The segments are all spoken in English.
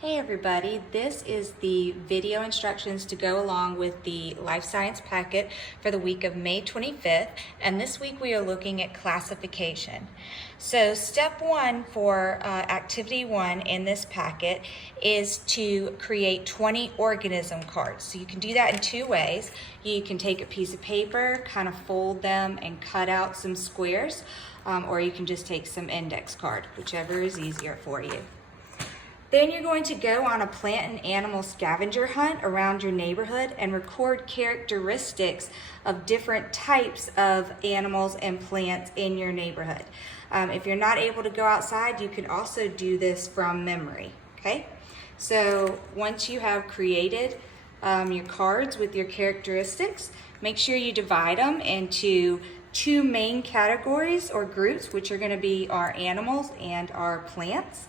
Hey everybody, this is the video instructions to go along with the Life Science packet for the week of May 25th, and this week we are looking at classification. So step one for activity one in this packet is to create 20 organism cards. So you can do that in two ways. You can take a piece of paper, kind of fold them and cut out some squares, or you can just take some index card, whichever is easier for you. Then you're going to go on a plant and animal scavenger hunt around your neighborhood and record characteristics of different types of animals and plants in your neighborhood. If you're not able to go outside, you can also do this from memory, okay? So once you have created your cards with your characteristics, make sure you divide them into two main categories or groups, which are going to be our animals and our plants.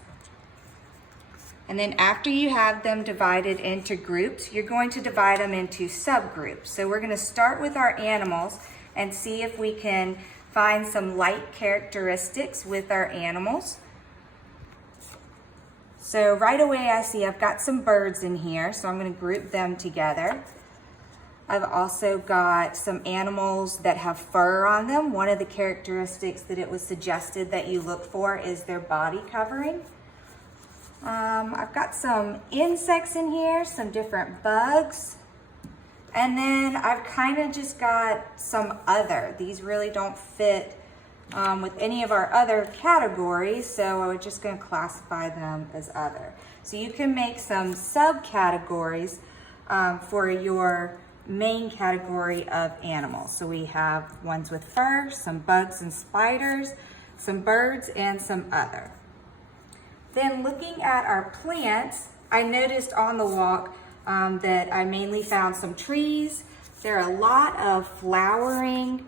And then after you have them divided into groups, you're going to divide them into subgroups. So we're going to start with our animals and see if we can find some like characteristics with our animals. So right away I see I've got some birds in here, so I'm going to group them together. I've also got some animals that have fur on them. One of the characteristics that it was suggested that you look for is their body covering. I've got some insects in here, some different bugs, and then I've kind of just got some other. These really don't fit with any of our other categories, so we're just going to classify them as other. So you can make some subcategories for your main category of animals. So we have ones with fur, some bugs and spiders, some birds, and some other. Then looking at our plants, I noticed on the walk that I mainly found some trees. There are a lot of flowering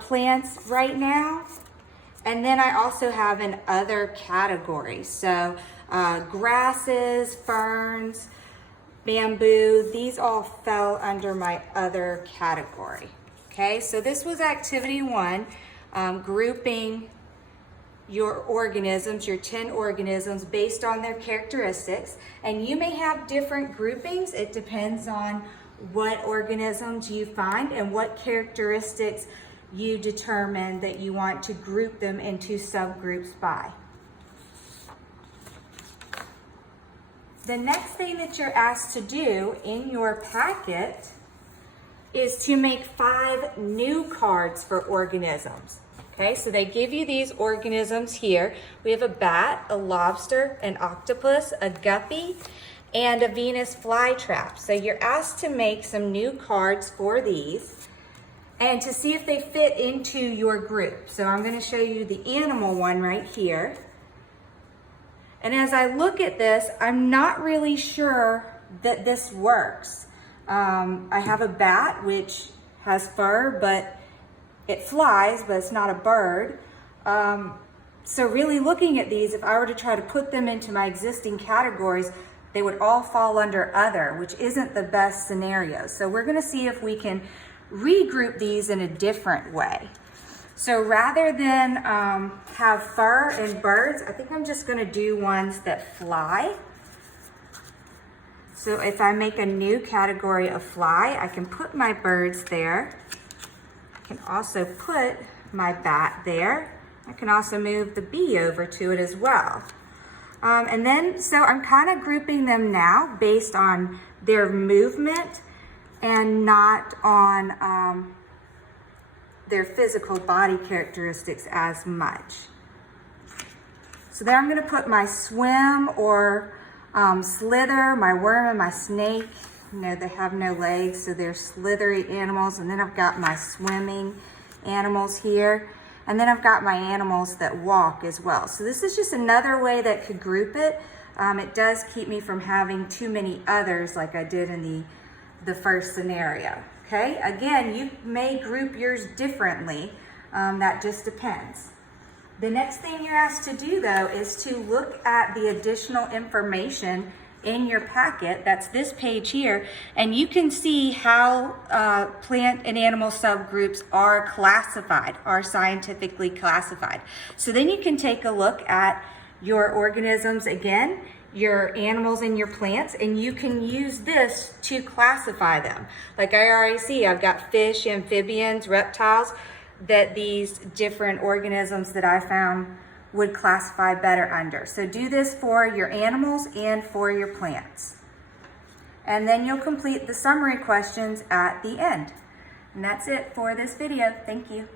plants right now. And then I also have an other category. So grasses, ferns, bamboo, these all fell under my other category. Okay, so this was activity one, grouping your organisms, your 10 organisms based on their characteristics. And you may have different groupings. It depends on what organisms you find and what characteristics you determine that you want to group them into subgroups by. The next thing that you're asked to do in your packet is to make 5 new cards for organisms. Okay, so they give you these organisms here. We have a bat, a lobster, an octopus, a guppy, and a Venus flytrap. So you're asked to make some new cards for these and to see if they fit into your group. So I'm going to show you the animal one right here. And as I look at this, I'm not really sure that this works. I have a bat, which has fur, but it flies, but it's not a bird. So really looking at these, if I were to try to put them into my existing categories, they would all fall under other, which isn't the best scenario. So we're gonna see if we can regroup these in a different way. So rather than have fur and birds, I think I'm just gonna do ones that fly. So if I make a new category of fly, I can put my birds there. I can also put my bat there. I can also move the bee over to it as well. And then, so I'm kind of grouping them now based on their movement and not on their physical body characteristics as much. So then I'm going to put my swim or slither, my worm and my snake. You know, they have no legs, so they're slithery animals. And then I've got my swimming animals here. And then I've got my animals that walk as well. So this is just another way that could group it. It does keep me from having too many others like I did in the first scenario. Okay, again, you may group yours differently. That just depends. The next thing you're asked to do, though, is to look at the additional information in your packet. That's this page here, and you can see how plant and animal subgroups are classified, are scientifically classified. So then you can take a look at your organisms again, your animals and your plants, and you can use this to classify them. Like I already see, I've got fish, amphibians, reptiles, that these different organisms that I found would classify better under. So do this for your animals and for your plants. And then you'll complete the summary questions at the end. And that's it for this video. Thank you.